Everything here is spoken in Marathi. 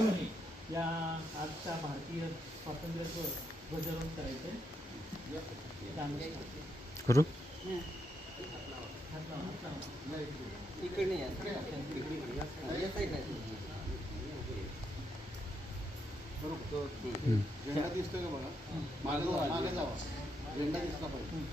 सर्वांनी या आजच्या भारतीय स्वातंत्र्य ध्वजारोहण करायचे करू झेंडा दिसतोय का बघा, मागे जावा, झेंडा दिसला पाहिजे.